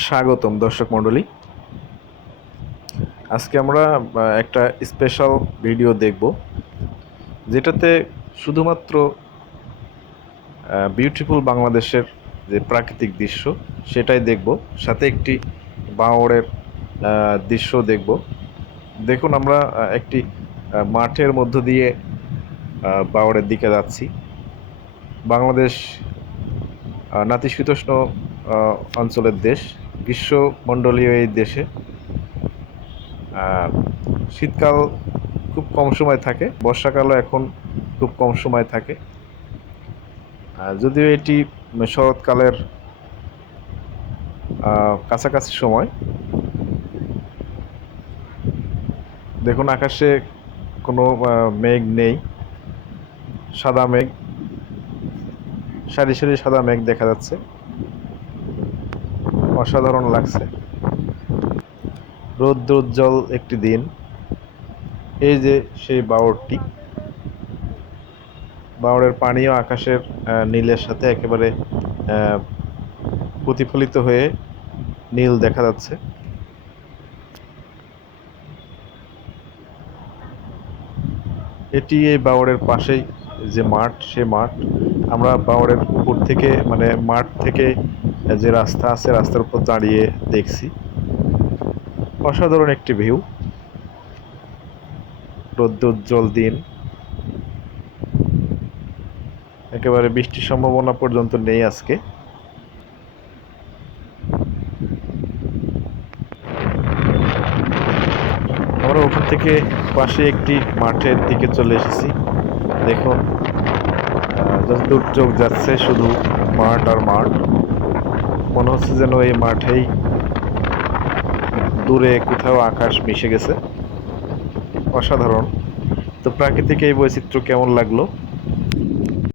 স্বাগতম দর্শক মণ্ডলী। আজকে আমরা একটা স্পেশাল ভিডিও দেখব, যেটাতে শুধুমাত্র বিউটিফুল বাংলাদেশের যে প্রাকৃতিক দৃশ্য সেটাই দেখব, সাথে একটি বাওড়ের দৃশ্য দেখব। দেখুন, আমরা একটি মাঠের মধ্য দিয়ে বাওড়ের দিকে যাচ্ছি। বাংলাদেশ নাতিশীতোষ্ণ অঞ্চলের দেশ, গ্রীষ্মমণ্ডলীয় এই দেশে শীতকাল খুব কম সময় থাকে, বর্ষাকালও এখন খুব কম সময় থাকে। যদিও এটি শরৎকালের কাছাকাছি সময়। দেখুন, আকাশে কোনো মেঘ নেই, সাদা মেঘ, সারি সারি সাদা মেঘ দেখা যাচ্ছে। অসাধারণ লাগছে, রৌদ্রোজ্জ্বল একটি দিন। এই যে সেই বাওড়টি, বাওড়ের পানিও আকাশের নীলের সাথে একেবারে প্রতিফলিত হয়ে নীল দেখা যাচ্ছে। এটি এই বাওড়ের পাশেই যে মাঠ, সে মাঠ। আমরা বাওড়ের উপর থেকে, মানে মাঠ থেকে যে রাস্তা আছে, রাস্তার উপর দাঁড়িয়ে দেখছি। অসাধারণ একটি ভিউ, রৌদ্রোজ্জ্বল দিন, একেবারে বৃষ্টির সম্ভাবনা পর্যন্ত নেই আজকে। আমরা ওখান থেকে পাশে একটি মাঠের দিকে চলে এসেছি। দেখুন, যতদূর চোখ যাচ্ছে শুধু মাঠ আর মাঠ। মনে হচ্ছে যেন এই মাঠেই দূরে কোথাও আকাশ মিশে গেছে। অসাধারণ। তো প্রাকৃতিক এই বৈচিত্র্য কেমন লাগলো